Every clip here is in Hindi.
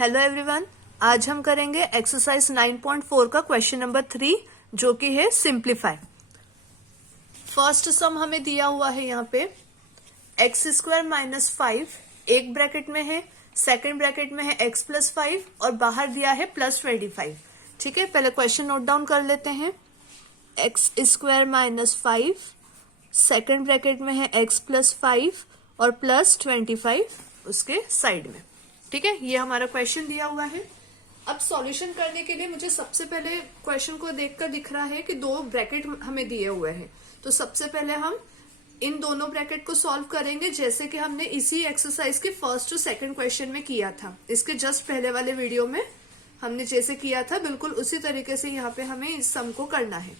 हेलो एवरीवन, आज हम करेंगे एक्सरसाइज 9.4 का क्वेश्चन नंबर 3 जो कि है सिंप्लीफाई। फर्स्ट सम हमें दिया हुआ है यहाँ पे एक्स स्क्वायर माइनस 5 एक ब्रैकेट में है, सेकंड ब्रैकेट में है एक्स प्लस 5 और बाहर दिया है प्लस 25। ठीक है, पहले क्वेश्चन नोट डाउन कर लेते हैं। X square minus 5, second bracket में है एक्स प्लस 5 और प्लस 25 उसके साइड में। ठीक है, ये हमारा क्वेश्चन दिया हुआ है। अब सॉल्यूशन करने के लिए मुझे सबसे पहले क्वेश्चन को देखकर दिख रहा है कि दो ब्रैकेट हमें दिए हुए हैं, तो सबसे पहले हम इन दोनों ब्रैकेट को सॉल्व करेंगे जैसे कि हमने इसी एक्सरसाइज के फर्स्ट और सेकंड क्वेश्चन में किया था। इसके जस्ट पहले वाले वीडियो में हमने जैसे किया था बिल्कुल उसी तरीके से यहाँ पे हमें इस सम को करना है।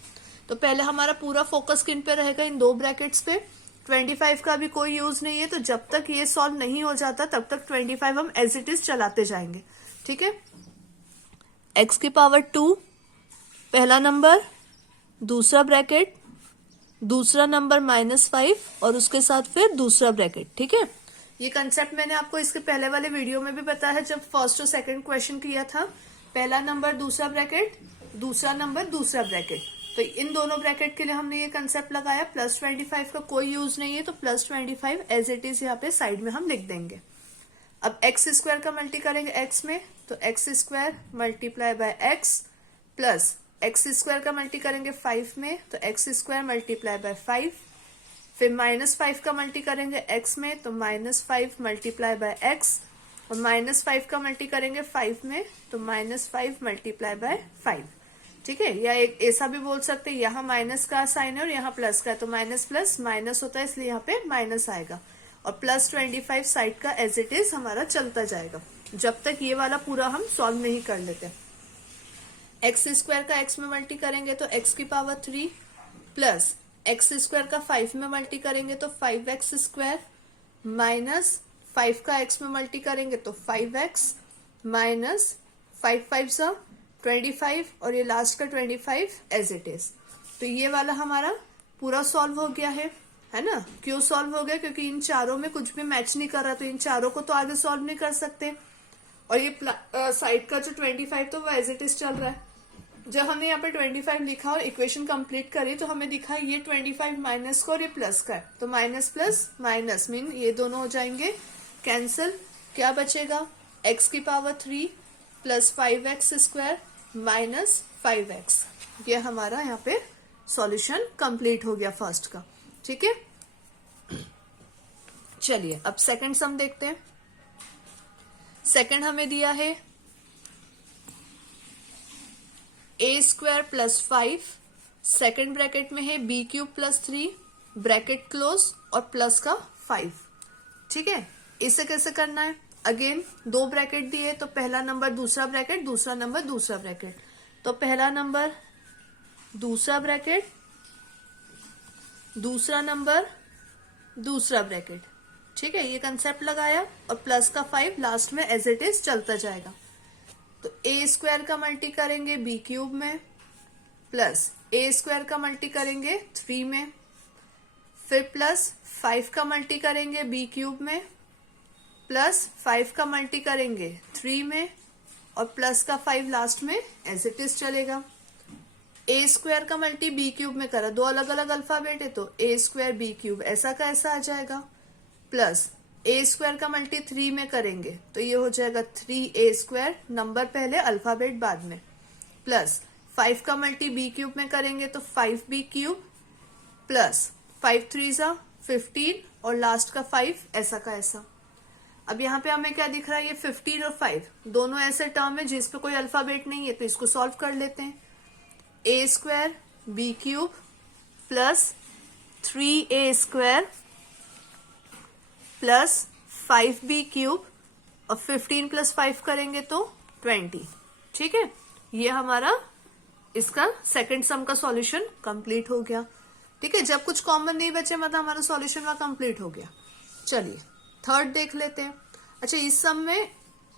तो पहले हमारा पूरा फोकस किन पे रहेगा, इन दो ब्रैकेट्स पे। 25 का भी कोई यूज नहीं है, तो जब तक ये सॉल्व नहीं हो जाता तब तक 25 हम एज इट इज चलाते जाएंगे। ठीक है, x की पावर 2 पहला नंबर, दूसरा ब्रैकेट, दूसरा नंबर -5 और उसके साथ फिर दूसरा ब्रैकेट। ठीक है, ये कंसेप्ट मैंने आपको इसके पहले वाले वीडियो में भी बताया है जब फर्स्ट और सेकंड क्वेश्चन किया था। पहला नंबर दूसरा ब्रैकेट, दूसरा नंबर दूसरा ब्रैकेट, तो इन दोनों ब्रैकेट के लिए हमने ये कंसेप्ट लगाया। प्लस 25 का कोई यूज नहीं है, तो प्लस 25 एज इट इज यहाँ पे साइड में हम लिख देंगे। अब एक्स स्क्वायर का मल्टी करेंगे एक्स में, तो x square multiply by x plus x square का मल्टी करेंगे 5 में, तो एक्स स्क्वायर मल्टीप्लाई बाय 5। फिर -5 का मल्टी करेंगे एक्स में, तो -5 मल्टीप्लाई बाय एक्स और -5 का मल्टी करेंगे 5 में, तो -5 मल्टीप्लाई बाय 5। ठीक है, या एक ऐसा भी बोल सकते हैं, यहाँ माइनस का साइन है और यहाँ प्लस का है, तो माइनस प्लस माइनस होता है इसलिए यहाँ पे माइनस आएगा और प्लस 25 साइड का एज इट इज हमारा चलता जाएगा जब तक ये वाला पूरा हम सॉल्व नहीं कर लेते। एक्स स्क्वायर का एक्स में मल्टी करेंगे तो एक्स की पावर 3 प्लस एक्स स्क्वायर का 5 में मल्टी करेंगे तो 5x स्क्वायर माइनस 5 का एक्स में मल्टी करेंगे तो 5x माइनस 5 25 और ये लास्ट का 25 एज इट इज। तो ये वाला हमारा पूरा सॉल्व हो गया है ना। क्यों सॉल्व हो गया? क्योंकि इन चारों में कुछ भी मैच नहीं कर रहा, तो इन चारों को तो आगे सॉल्व नहीं कर सकते। और ये साइड का जो 25 तो वो एज इट इज चल रहा है। जब हमने यहाँ पे 25 लिखा और इक्वेशन कंप्लीट करी तो हमें दिखा ये 25 माइनस का और ये प्लस का है, तो माइनस प्लस माइनस मीन ये दोनों हो जाएंगे कैंसिल। क्या बचेगा? एक्स की power 3 plus 5x square minus 5x। ये हमारा यहाँ पे सॉल्यूशन कंप्लीट हो गया फर्स्ट का। ठीक है, चलिए अब सेकंड सम देखते हैं। सेकंड हमें दिया है a square plus 5, second bracket में है b cube plus 3 bracket close और प्लस का 5। ठीक है, इसे कैसे करना है? अगेन दो ब्रैकेट दिए, तो पहला नंबर दूसरा ब्रैकेट, दूसरा नंबर दूसरा ब्रैकेट, तो पहला नंबर दूसरा ब्रैकेट, दूसरा नंबर दूसरा ब्रैकेट। ठीक है, ये कंसेप्ट लगाया और प्लस का 5 लास्ट में एज इट इज चलता जाएगा। तो a स्क्वायर का मल्टी करेंगे b क्यूब में प्लस a स्क्वायर का मल्टी करेंगे 3 में, फिर प्लस 5 का मल्टी करेंगे b क्यूब में प्लस 5 का मल्टी करेंगे 3 में और प्लस का 5 लास्ट में एज इट इज चलेगा। a स्क्वायर का मल्टी b क्यूब में करा, दो अलग अलग अल्फाबेट है तो a स्क्वायर b क्यूब ऐसा का ऐसा आ जाएगा, प्लस a स्क्वायर का मल्टी 3 में करेंगे तो ये हो जाएगा 3a स्क्वायर, नंबर पहले अल्फाबेट बाद में, प्लस 5 का मल्टी b क्यूब में करेंगे तो 5b क्यूब प्लस 5 3 15 और लास्ट का 5 ऐसा का ऐसा। अब यहाँ पे हमें क्या दिख रहा है? ये 15 और 5 दोनों ऐसे टर्म है जिसपे कोई अल्फाबेट नहीं है, तो इसको सॉल्व कर लेते हैं। a square b cube plus 3a square plus 5b cube और 15 प्लस 5 करेंगे तो 20। ठीक है, ये हमारा इसका सेकंड सम का सॉल्यूशन कंप्लीट हो गया। ठीक है, जब कुछ कॉमन नहीं बचे मतलब हमारा सॉल्यूशन वहां कंप्लीट हो गया। चलिए थर्ड देख लेते हैं। अच्छा, इस सम में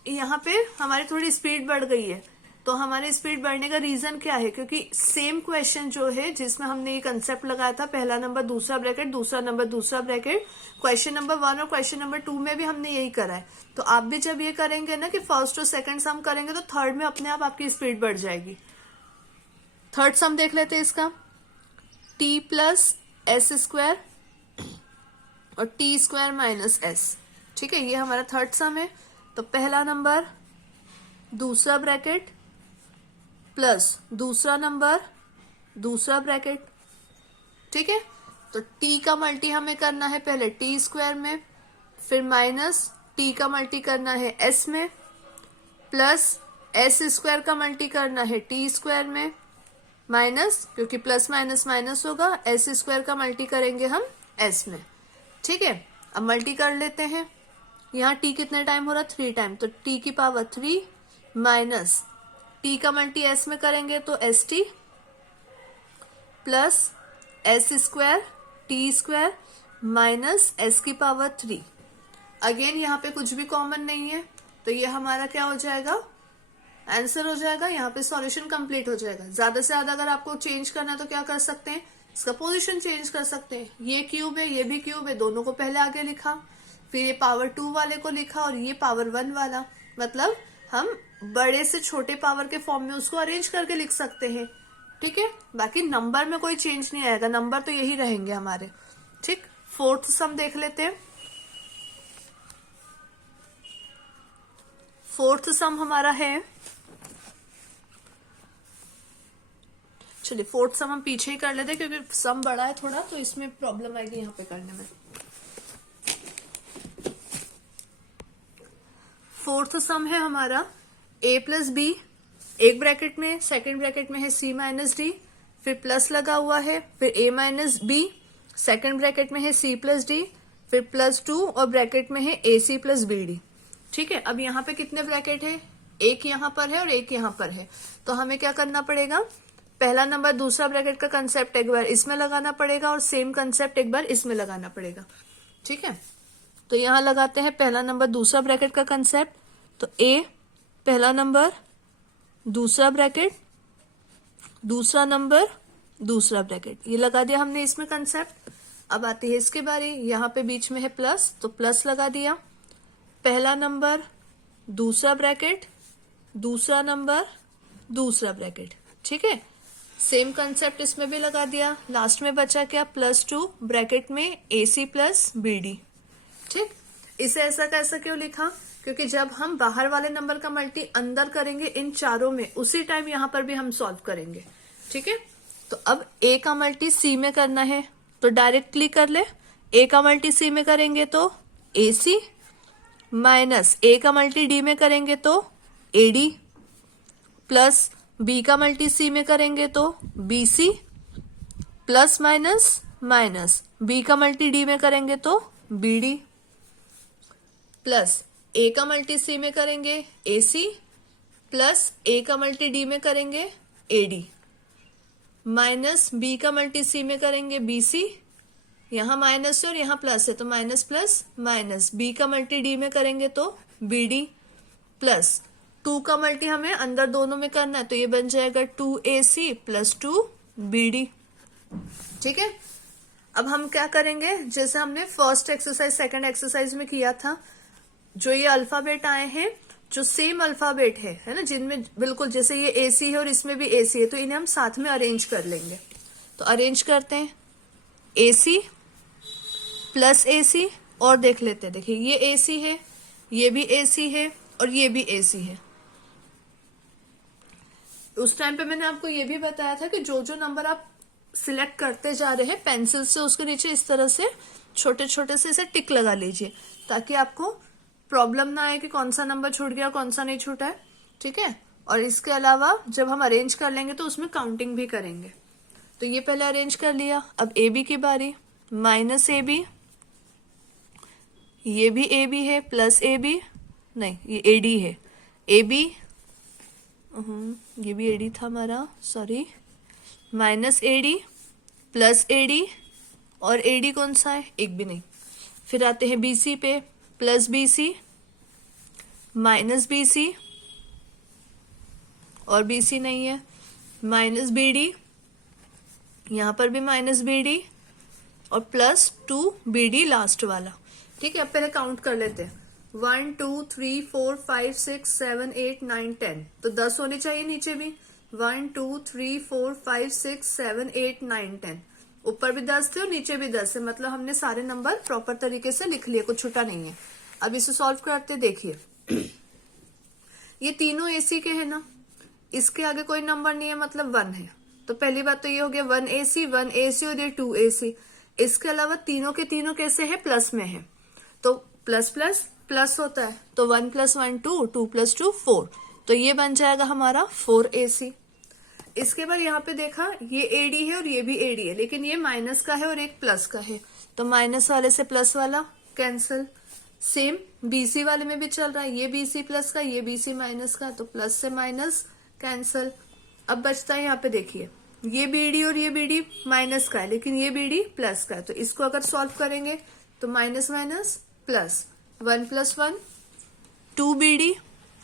यहाँ पे हमारी थोड़ी स्पीड बढ़ गई है, तो हमारे स्पीड बढ़ने का रीजन क्या है, क्योंकि सेम क्वेश्चन जो है जिसमें हमने ये कंसेप्ट लगाया था, पहला नंबर दूसरा ब्रैकेट, दूसरा नंबर दूसरा ब्रैकेट, क्वेश्चन नंबर 1 और क्वेश्चन नंबर 2 में भी हमने यही करा है। तो आप भी जब ये करेंगे ना कि फर्स्ट और सेकंड सम करेंगे तो थर्ड में अपने आप आपकी स्पीड बढ़ जाएगी। थर्ड सम देख लेते हैं इसका, t प्लस एस स्क्वायर और टी स्क्वायर माइनस एस। ठीक है, ये हमारा थर्ड सम है। तो पहला नंबर दूसरा ब्रैकेट प्लस दूसरा नंबर दूसरा ब्रैकेट। ठीक है, तो t का मल्टी हमें करना है पहले टी स्क्वायर में, फिर माइनस t का मल्टी करना है s में, प्लस एस स्क्वायर का मल्टी करना है टी स्क्वायर में, माइनस, क्योंकि प्लस माइनस माइनस होगा, एस स्क्वायर का मल्टी करेंगे हम s में। ठीक है, अब मल्टी कर लेते हैं। यहाँ t कितने टाइम हो रहा है, 3 टाइम, तो t की पावर 3 माइनस t का मल्टी s में करेंगे तो S T plus S square T square minus S की पावर 3। अगेन यहाँ पे कुछ भी कॉमन नहीं है, तो ये हमारा क्या हो जाएगा, आंसर हो जाएगा। यहाँ पे सॉल्यूशन कंप्लीट हो जाएगा। ज्यादा से ज्यादा अगर आपको चेंज करना है तो क्या कर सकते हैं, इसका पोजीशन चेंज कर सकते हैं। ये क्यूब है, ये भी क्यूब है, दोनों को पहले आगे लिखा, फिर ये पावर 2 वाले को लिखा और ये पावर 1 वाला। मतलब हम बड़े से छोटे पावर के फॉर्म में उसको अरेंज करके लिख सकते हैं। ठीक है, बाकी नंबर में कोई चेंज नहीं आएगा, नंबर तो यही रहेंगे हमारे। ठीक, फोर्थ सम देख लेते हैं। फोर्थ सम हमारा है, चलिए फोर्थ सम हम पीछे ही कर लेते हैं क्योंकि सम बड़ा है थोड़ा, तो इसमें प्रॉब्लम आएगी यहाँ पे करने में। फोर्थ सम है हमारा a प्लस बी, एक ब्रैकेट में, सेकंड ब्रैकेट में है c माइनस डी, फिर प्लस लगा हुआ है, फिर a minus B, second bracket में है c प्लस डी, फिर प्लस 2 और ब्रैकेट में है ac प्लस बी डी। ठीक है, अब यहाँ पे कितने ब्रैकेट है, एक यहाँ पर है और एक यहाँ पर है, तो हमें क्या करना पड़ेगा, पहला नंबर दूसरा ब्रैकेट का कंसेप्ट एक बार इसमें लगाना पड़ेगा और सेम कंसेप्ट एक बार इसमें लगाना पड़ेगा। ठीक है, तो यहाँ लगाते हैं पहला नंबर दूसरा ब्रैकेट का कंसेप्ट, तो a पहला नंबर दूसरा ब्रैकेट, दूसरा नंबर दूसरा ब्रैकेट, ये लगा दिया हमने इसमें कंसेप्ट। अब आती है इसके बारी, यहाँ पे बीच में है प्लस, तो प्लस लगा दिया, पहला नंबर दूसरा ब्रैकेट, दूसरा नंबर दूसरा ब्रैकेट। ठीक है, सेम कंसेप्ट इसमें भी लगा दिया। लास्ट में बचा क्या, +2 ब्रैकेट में AC प्लस BD। ठीक, इसे ऐसा कैसा क्यों लिखा, क्योंकि जब हम बाहर वाले नंबर का मल्टी अंदर करेंगे इन चारों में, उसी टाइम यहाँ पर भी हम सॉल्व करेंगे। ठीक है, तो अब A का मल्टी C में करना है तो डायरेक्टली कर ले, A का मल्टी C में करेंगे तो AC, माइनस A का मल्टी D में करेंगे तो AD, प्लस B का मल्टी C में करेंगे तो BC, plus minus minus B का मल्टी D में करेंगे तो BD, प्लस A का मल्टी C में करेंगे AC, प्लस A का मल्टी D में करेंगे AD, माइनस B का मल्टी C में करेंगे BC, यहाँ माइनस है और यहाँ प्लस है तो माइनस प्लस माइनस, B का मल्टी D में करेंगे तो BD, प्लस 2 का मल्टी हमें अंदर दोनों में करना है तो ये बन जाएगा 2AC प्लस 2BD। ठीक है, अब हम क्या करेंगे, जैसे हमने फर्स्ट एक्सरसाइज सेकंड एक्सरसाइज में किया था, जो ये अल्फाबेट आए हैं, जो सेम अल्फाबेट है ना, जिनमें बिल्कुल जैसे ये AC है और इसमें भी AC है, तो इन्हें हम साथ में अरेंज कर लेंगे। तो अरेंज करते हैं, AC प्लस AC, और देख लेते हैं, देखिए ये AC है, ये भी AC है और ये भी AC है। उस टाइम पे मैंने आपको ये भी बताया था कि जो जो नंबर आप सिलेक्ट करते जा रहे हैं पेंसिल से, उसके नीचे इस तरह से छोटे छोटे से इसे टिक लगा लीजिए, ताकि आपको प्रॉब्लम ना आए कि कौन सा नंबर छूट गया कौन सा नहीं छूटा है। ठीक है, और इसके अलावा जब हम अरेंज कर लेंगे तो उसमें काउंटिंग भी करेंगे। तो ये पहले अरेंज कर लिया। अब AB की बारी, माइनस AB, ये भी AB है, प्लस AB, नहीं ये AD है, AB, ये भी AD था हमारा, sorry, minus AD plus AD, और AD कौन सा है, एक भी नहीं। फिर आते हैं BC पे, प्लस BC माइनस BC और BC नहीं है, माइनस BD, यहाँ पर भी माइनस BD और प्लस 2BD लास्ट वाला। ठीक है, अब पहले काउंट कर लेते हैं। 1 2 3 4 5 6 7 8 9 10, तो 10 होने चाहिए नीचे भी। 1 2 3 4 5 6 7 8 9 10, ऊपर भी 10 थे और नीचे भी 10 है, मतलब हमने सारे नंबर प्रॉपर तरीके से लिख लिए, कुछ छूटा नहीं है। अब इसे सॉल्व करते, देखिए ये तीनों AC के हैं ना, इसके आगे कोई नंबर नहीं है, मतलब 1 है। तो पहली बात तो ये हो गया 1AC 1AC और ये 2AC। इसके अलावा तीनों के तीनों कैसे है, प्लस में है, तो प्लस प्लस प्लस होता है, तो 1 + 1 2, 2 + 2 4, तो ये बन जाएगा हमारा 4AC। इसके बाद यहाँ पे देखा ये AD है और ये भी AD है, लेकिन ये माइनस का है और एक प्लस का है, तो माइनस वाले से प्लस वाला कैंसिल। सेम BC वाले में भी चल रहा है, ये BC प्लस का, ये BC माइनस का, तो प्लस से माइनस कैंसिल। अब बचता है यहाँ पे देखिए ये BD और ये BD माइनस का है, लेकिन ये BD प्लस का है, तो इसको अगर सॉल्व करेंगे तो माइनस माइनस प्लस, 1 + 1 2BD,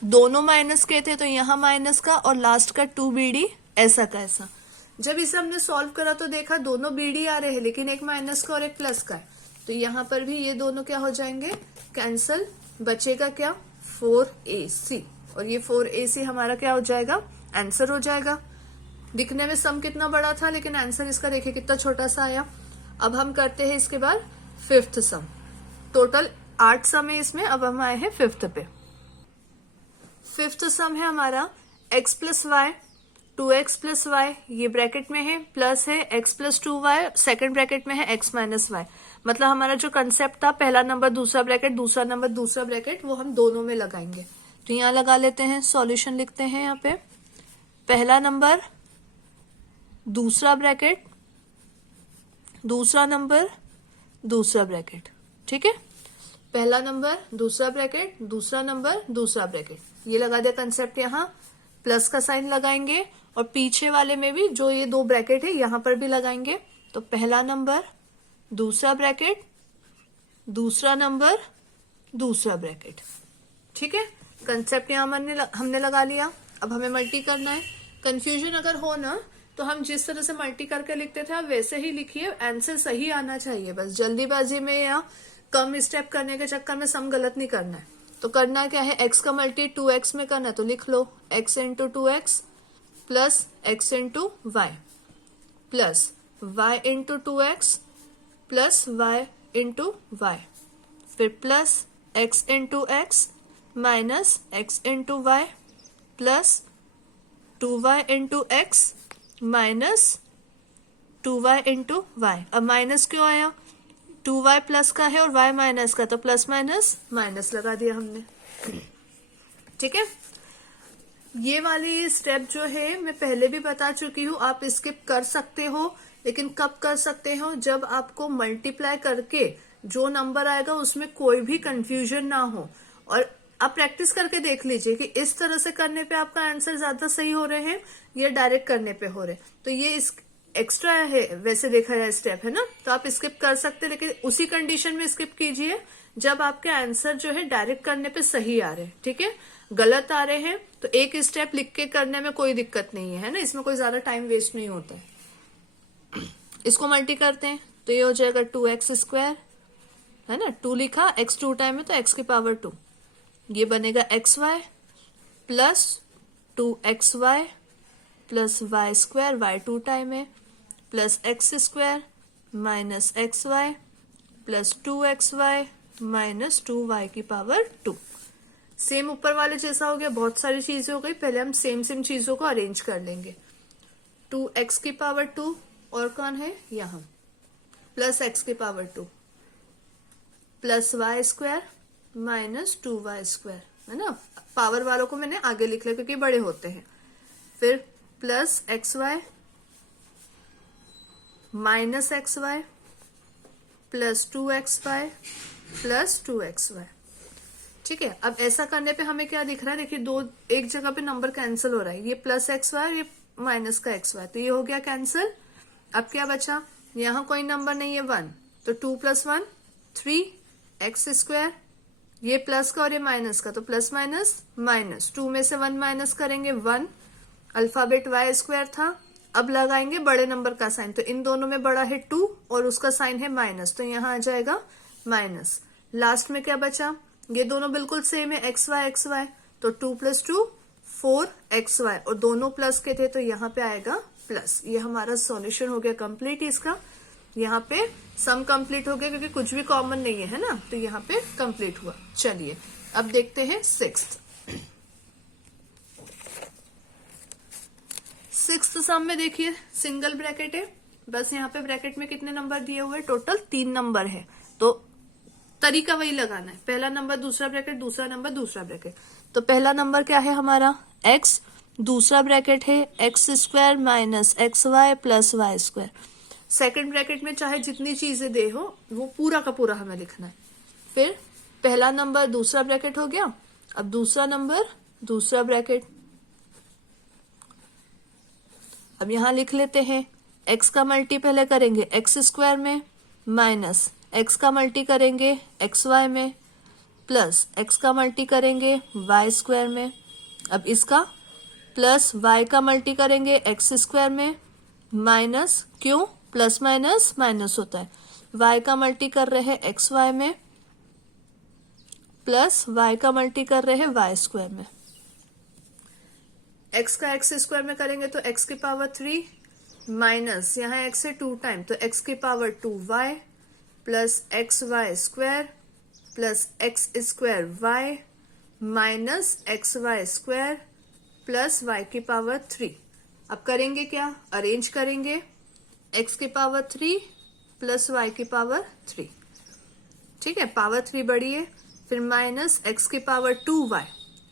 दोनों माइनस के थे तो यहाँ माइनस का और लास्ट का 2BD, ऐसा का ऐसा। जब इसे हमने सॉल्व करा तो देखा दोनों BD आ रहे हैं, लेकिन एक माइनस का और एक प्लस का है, तो यहाँ पर भी ये दोनों क्या हो जाएंगे, कैंसल। बचेगा क्या, 4AC, और ये 4AC हमारा क्या हो जाएगा, आंसर हो जाएगा। दिखने में सम कितना बड़ा था, लेकिन आंसर इसका देखिए कितना छोटा सा आया। अब हम करते हैं इसके बाद 5th सम। टोटल 8 सम है इसमें, अब हम आए हैं 5th पे। 5th सम है हमारा x + y 2x + y, ये ब्रैकेट में है, प्लस है x + 2y, सेकंड ब्रैकेट में है x - y। मतलब हमारा जो कंसेप्ट था पहला नंबर दूसरा ब्रैकेट, दूसरा नंबर दूसरा ब्रैकेट, वो हम दोनों में लगाएंगे। तो यहाँ लगा लेते हैं, सॉल्यूशन लिखते हैं यहाँ पे, पहला नंबर दूसरा ब्रैकेट, दूसरा नंबर दूसरा ब्रैकेट। ठीक है, पहला नंबर दूसरा ब्रैकेट, दूसरा नंबर दूसरा ब्रैकेट, ये लगा दिया कंसेप्ट। यहाँ प्लस का साइन लगाएंगे और पीछे वाले में भी जो ये 2 ब्रैकेट है यहाँ पर भी लगाएंगे। तो पहला नंबर दूसरा ब्रैकेट, दूसरा नंबर दूसरा ब्रैकेट। ठीक है, कंसेप्ट यहाँ हमने लगा लिया। अब हमें मल्टी करना है। कंफ्यूजन अगर हो ना तो हम जिस तरह से मल्टी करके लिखते थे आप वैसे ही लिखिए, आंसर सही आना चाहिए, बस जल्दीबाजी में या कम स्टेप करने के चक्कर में सम गलत नहीं करना है। तो करना क्या है, x का मल्टी 2x में करना है, तो लिख लो x × 2x plus x × y plus y × 2x plus y × y, फिर plus x × x minus x × y plus 2y × x minus 2y × y। अब माइनस क्यों आया, 2y प्लस का है और y माइनस का, तो प्लस माइनस माइनस लगा दिया हमने। ठीक है, ये वाली स्टेप जो है मैं पहले भी बता चुकी हूँ, आप स्किप कर सकते हो, लेकिन कब कर सकते हो, जब आपको मल्टीप्लाई करके जो नंबर आएगा उसमें कोई भी कंफ्यूजन ना हो। और आप प्रैक्टिस करके देख लीजिए कि इस तरह से करने पे आपका आंसर ज्यादा सही हो रहे हैं या डायरेक्ट करने पे हो रहे, तो ये इस एक्स्ट्रा है, वैसे देखा जाए स्टेप है ना, तो आप स्किप कर सकते हैं, लेकिन उसी कंडीशन में स्किप कीजिए जब आपके आंसर जो है डायरेक्ट करने पे सही आ रहे हैं। ठीक है, गलत आ रहे हैं तो एक स्टेप लिख के करने में कोई दिक्कत नहीं है ना, इसमें कोई ज्यादा टाइम वेस्ट नहीं होता है। इसको मल्टी करते हैं तो ये हो जाएगा 2x², है ना, 2 लिखा, x 2 टाइम है तो x की पावर 2, ये बनेगा xy plus 2xy plus y² y 2 time है, plus x² minus xy plus 2xy minus 2y की पावर 2। सेम ऊपर वाले जैसा हो गया, बहुत सारी चीजें हो गई, पहले हम सेम चीजों को अरेंज कर लेंगे। 2x की पावर 2 और कौन है यहाँ, प्लस x की power 2 plus y² minus 2y², है ना, पावर वालों को मैंने आगे लिख लिया क्योंकि बड़े होते हैं। फिर plus xy minus xy plus 2xy plus 2xy। ठीक है, अब ऐसा करने पे हमें क्या दिख रहा है, देखिए दो एक जगह पे नंबर कैंसिल हो रहा है, ये प्लस xy और ये माइनस का xy, तो ये हो गया कैंसिल। अब क्या बचा, यहाँ कोई नंबर नहीं है 1, तो 2 + 1 3 x², ये प्लस का और ये माइनस का, तो प्लस माइनस माइनस, 2 में से 1 माइनस करेंगे 1 अल्फाबेट वाई स्क्वायर था, अब लगाएंगे बड़े नंबर का साइन, तो इन दोनों में बड़ा है 2 और उसका साइन है माइनस, तो यहाँ आ जाएगा माइनस। लास्ट में क्या बचा, ये दोनों बिल्कुल सेम है एक्स वाई, तो 2 + 2 4xy और दोनों प्लस के थे तो यहाँ पे आएगा प्लस। ये हमारा सॉल्यूशन हो गया कंप्लीट इसका। यहाँ पे सम कंप्लीट हो गया क्योंकि कुछ भी कॉमन नहीं है ना, तो यहाँ पे कंप्लीट हुआ। चलिए अब देखते हैं सिक्स्थ सम में देखिए सिंगल ब्रैकेट है, बस यहाँ पे ब्रैकेट में कितने नंबर दिए हुए हैं, टोटल 3 नंबर है, तो तरीका वही लगाना है, पहला नंबर दूसरा ब्रैकेट, दूसरा नंबर दूसरा ब्रैकेट। तो पहला नंबर क्या है हमारा x, दूसरा ब्रैकेट है x² - xy + y²। Second bracket में चाहे जितनी चीजें दे हो वो पूरा का पूरा हमें लिखना है। फिर पहला नंबर दूसरा ब्रैकेट हो गया, अब दूसरा नंबर दूसरा ब्रैकेट। अब यहां लिख लेते हैं x का मल्टी पहले करेंगे x² में, माइनस x का मल्टी करेंगे xy में, प्लस x का मल्टी करेंगे y² में। अब इसका प्लस y का मल्टी करेंगे x² में, माइनस, क्यों, प्लस माइनस माइनस होता है, y का मल्टी कर रहे हैं xy में, प्लस y का मल्टी कर रहे हैं y² में। x का x² में करेंगे तो x की पावर 3, माइनस यहाँ x है 2 टाइम तो x की power 2y, plus xy² plus x² minus xy² plus y की पावर 3। अब करेंगे क्या, अरेंज करेंगे, x की पावर 3 प्लस y की पावर 3, ठीक है, पावर 3 बड़ी है, फिर माइनस x की पावर 2y,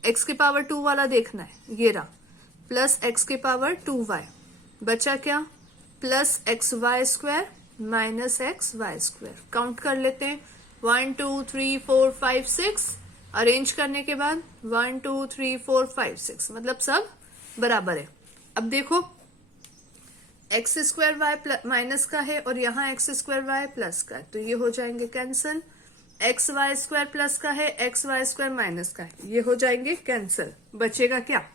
x की पावर 2 वाला देखना है, ये रहा, प्लस x की पावर 2y, बचा क्या, plus xy² minus xy²। Count कर लेते हैं, 1 2 3 4 5 6, अरेंज करने के बाद 1 2 3 4 5 6, मतलब सब बराबर है। अब देखो x² माइनस का है और यहाँ x² प्लस का है, तो ये हो जाएंगे कैंसिल। xy² प्लस का है, xy² माइनस का है, ये हो जाएंगे कैंसिल। बचेगा क्या,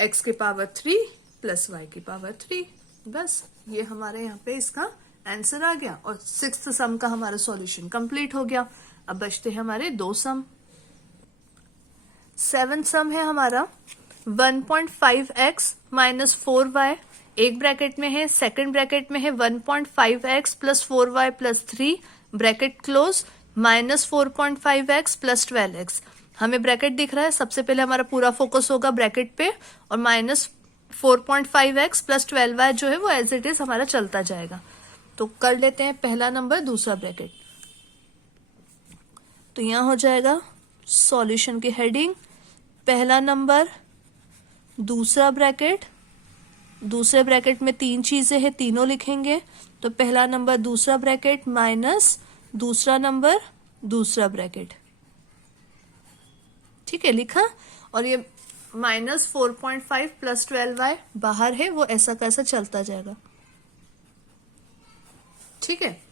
x की पावर 3 प्लस y की पावर 3, बस ये हमारे यहाँ पे इसका आंसर आ गया और सिक्स्थ सम का हमारा सॉल्यूशन कंप्लीट हो गया। अब बचते हैं हमारे 2 सम। 7th सम है हमारा 1.5x - 4y, एक ब्रैकेट में है, सेकंड ब्रैकेट में है 1.5x + 4y + 3 bracket close - 4.5x + 12x। हमें ब्रैकेट दिख रहा है, सबसे पहले हमारा पूरा फोकस होगा ब्रैकेट पे और -4.5x + 12y जो है वो एज इट इज हमारा चलता जाएगा। तो कर लेते हैं पहला नंबर दूसरा ब्रैकेट, तो यहां हो जाएगा सॉल्यूशन की हेडिंग, पहला नंबर दूसरा ब्रैकेट, दूसरे ब्रैकेट में 3 चीजें हैं, तीनों लिखेंगे, तो पहला नंबर दूसरा ब्रैकेट माइनस दूसरा नंबर दूसरा ब्रैकेट, ठीक है, लिखा। और ये -4.5 + 12y बाहर है, वो ऐसा कैसा चलता जाएगा, ठीक है।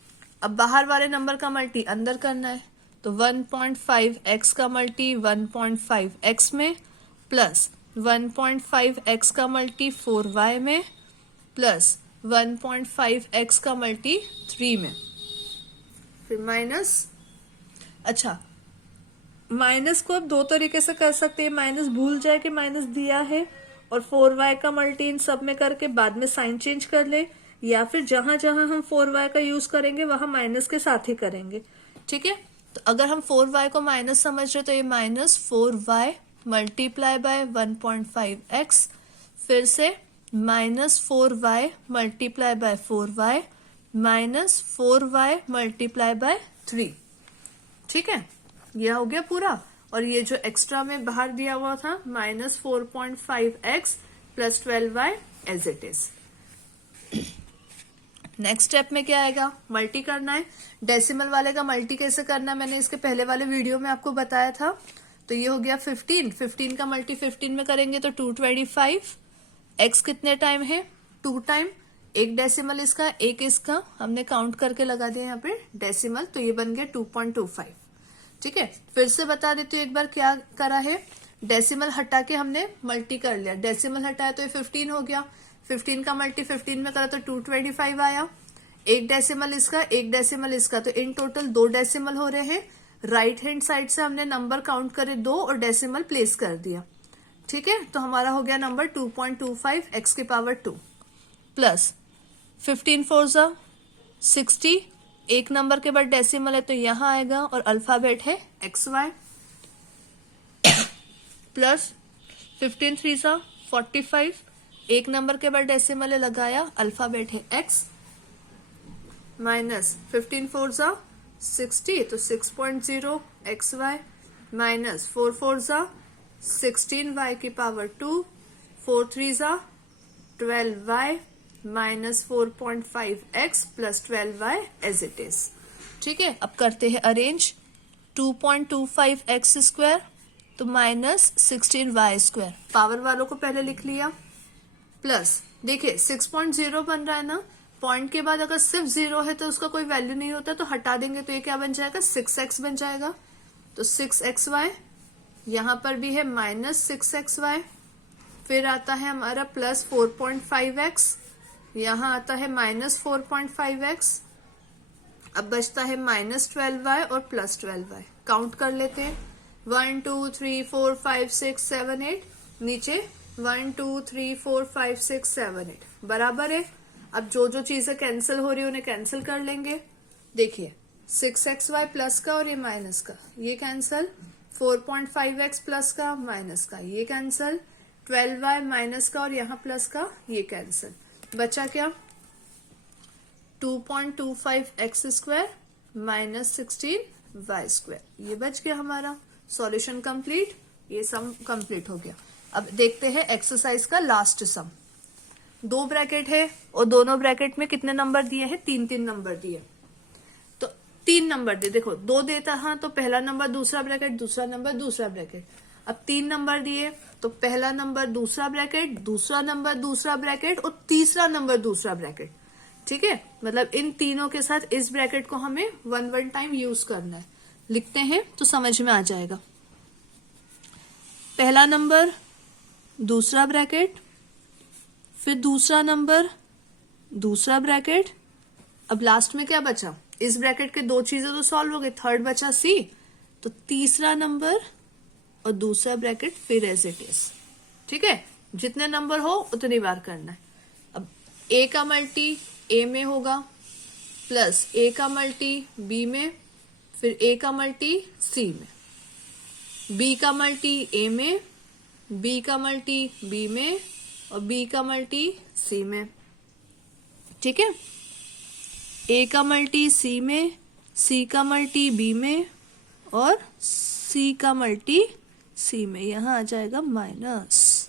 अब बाहर वाले नंबर का मल्टी अंदर करना है, तो 1.5x का मल्टी 1.5x में, प्लस 1.5x का मल्टी 4y में, प्लस 1.5x का मल्टी 3 में, फिर माइनस। अच्छा, माइनस को अब 2 तरीके से कर सकते हैं, माइनस भूल जाए कि माइनस दिया है और 4y का मल्टी इन सब में करके बाद में साइन चेंज कर ले, या फिर जहां जहां हम 4y का यूज करेंगे वहां माइनस के साथ ही करेंगे, ठीक है। तो अगर हम 4y को माइनस समझ रहे तो ये -4y × 1.5x, फिर से -4y × 4y -4y × 3, ठीक है, यह हो गया पूरा। और ये जो एक्स्ट्रा में बाहर दिया हुआ था -4.5x + 12y as it is. Next step में क्या आएगा, मल्टी करना है। डेसिमल वाले का मल्टी कैसे करना है मैंने इसके पहले वाले वीडियो में आपको बताया था। तो ये हो गया 15 का मल्टी 15 में करेंगे तो 225। एक्स कितने टाइम है, 2 टाइम, एक डेसिमल इसका एक इसका, हमने काउंट करके लगा दिया यहाँ पे डेसिमल, तो ये बन गया 2.25, ठीक है। फिर से बता देती हूँ एक बार क्या करा है, डेसिमल हटा के हमने मल्टी कर लिया, डेसिमल हटाया तो ये 15 हो गया, 15 का मल्टी 15 में करा तो 225 आया, एक डेसिमल इसका एक डेसिमल इसका, तो इन टोटल 2 डेसिमल हो रहे हैं। राइट हैंड साइड से हमने नंबर काउंट करे 2 और डेसिमल प्लेस कर दिया। ठीक है, तो हमारा हो गया नंबर 2.25 x की पावर 2 प्लस 15 4 जा 60, एक नंबर के बाद डेसिमल है तो यहां आएगा और अल्फाबेट है XY प्लस 15 3 जा 45, एक नंबर के बाद डेसिमल है लगाया, अल्फाबेट है X माइनस 15 4 जा 60 तो 6.0 XY माइनस 4 4 जा 16y की पावर 2, 4 3 जा 12y minus 4.5x plus 12y as it is. ठीक है, अब करते हैं अरेंज। 2.25 x स्क्वायर तो माइनस 16y स्क्वायर, पावर वालों को पहले लिख लिया, प्लस देखिए 6.0 बन रहा है ना, पॉइंट के बाद अगर सिर्फ 0 है तो उसका कोई वैल्यू नहीं होता, तो हटा देंगे तो ये क्या बन जाएगा 6x बन जाएगा, तो 6xy, यहां पर भी है माइनस 6xy, फिर आता है हमारा प्लस 4.5x, यहां आता है माइनस 4.5x, अब बचता है माइनस 12y और प्लस 12y। काउंट कर लेते हैं 1 2 3 4 5 6 7 8, नीचे 1 2 3 4 5 6 7 8 बराबर है। अब जो जो चीजें कैंसिल हो रही है उन्हें कैंसिल कर लेंगे। देखिए 6xy प्लस का और ये माइनस का ये कैंसिल, 4.5x प्लस का माइनस का ये कैंसिल, 12y माइनस का और यहाँ प्लस का ये कैंसिल, बचा क्या 2.25x square minus 16y square, ये बच गया हमारा। सॉल्यूशन कंप्लीट, ये सम कंप्लीट हो गया। अब देखते हैं एक्सरसाइज का लास्ट सम। 2 ब्रैकेट है और दोनों ब्रैकेट में कितने नंबर दिए हैं, 3 नंबर दिए, तो 3 नंबर दिए। देखो 2 देता हाँ तो पहला नंबर दूसरा ब्रैकेट, दूसरा नंबर दूसरा ब्रैकेट। अब 3 नंबर दिए तो पहला नंबर दूसरा ब्रैकेट, दूसरा नंबर दूसरा ब्रैकेट और तीसरा नंबर दूसरा ब्रैकेट। ठीक है, मतलब इन तीनों के साथ इस ब्रैकेट को हमें 1 टाइम यूज करना है। लिखते हैं तो समझ में आ जाएगा। पहला नंबर दूसरा ब्रैकेट, फिर दूसरा नंबर दूसरा ब्रैकेट, अब लास्ट में क्या बचा, इस ब्रैकेट के 2 चीजें तो सॉल्व हो गई, थर्ड बचा C, तो तीसरा नंबर और दूसरा ब्रैकेट फिर एज इट इज। ठीक है, जितने नंबर हो उतनी बार करना है। अब A का मल्टी A में होगा प्लस A का मल्टी B में, फिर A का मल्टी C में, B का मल्टी A में, B का मल्टी B में और B का मल्टी C में। ठीक है, A का मल्टी C में, C का मल्टी B में और C का मल्टी C में, यहां आ जाएगा माइनस।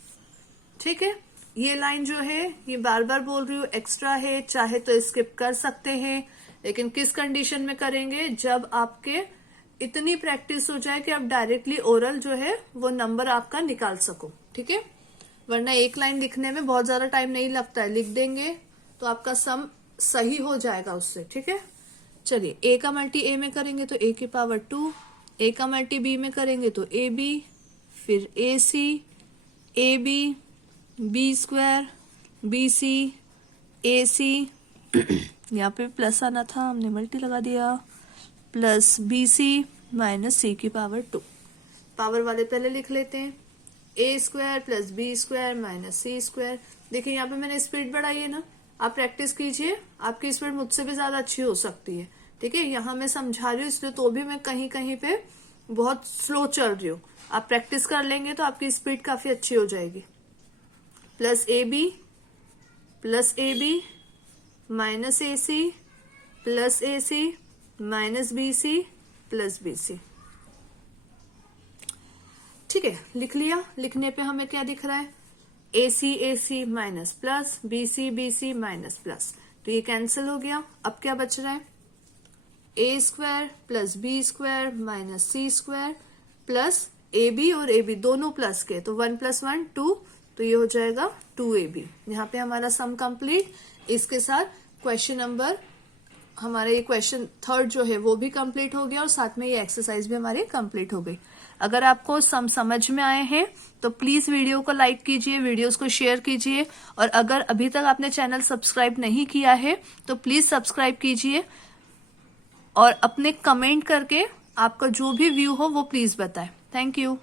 ठीक है, ये लाइन जो है ये बार बार बोल रही हूँ एक्स्ट्रा है, चाहे तो स्किप कर सकते हैं, लेकिन किस कंडीशन में करेंगे, जब आपके इतनी प्रैक्टिस हो जाए कि आप डायरेक्टली ओरल जो है वो नंबर आपका निकाल सको। ठीक है, वरना एक लाइन लिखने में बहुत ज्यादा टाइम नहीं लगता है, लिख देंगे तो आपका सम सही हो जाएगा उससे। ठीक है, चलिए A का मल्टी A में करेंगे तो A की पावर 2, A का मल्टी B में करेंगे तो AB, फिर AC, AB, B square, BC, AC, यहाँ पे प्लस आना था हमने मल्टी लगा दिया, प्लस BC माइनस C की पावर 2। पावर वाले पहले लिख लेते हैं, A square plus B square minus C square. देखिए यहाँ पे मैंने स्पीड बढ़ाई है ना, आप प्रैक्टिस कीजिए, आपकी स्पीड मुझसे भी ज्यादा अच्छी हो सकती है। ठीक है, यहाँ मैं समझा रही हूँ इसलिए तो भी मैं कहीं कहीं पे बहुत स्लो चल रही हूँ, आप प्रैक्टिस कर लेंगे तो आपकी स्पीड काफी अच्छी हो जाएगी। Plus AB minus AC plus AC minus BC plus BC। ठीक है, लिख लिया। लिखने पे हमें क्या दिख रहा है, AC minus plus, BC minus plus, तो ये कैंसिल हो गया। अब क्या बच रहा है, A square plus B square minus C square plus AB और AB दोनों प्लस के, तो 1 + 1 2, तो ये हो जाएगा 2AB। यहाँ पे हमारा सम कंप्लीट। इसके साथ क्वेश्चन नंबर हमारा ये क्वेश्चन थर्ड जो है वो भी कंप्लीट हो गया और साथ में ये एक्सरसाइज भी हमारी कंप्लीट हो गई। अगर आपको समझ में आए हैं तो प्लीज वीडियो को लाइक कीजिए, वीडियोस को शेयर कीजिए, और अगर अभी तक आपने चैनल सब्सक्राइब नहीं किया है तो प्लीज सब्सक्राइब कीजिए, और अपने कमेंट करके आपका जो भी व्यू हो वो प्लीज बताएं। Thank you.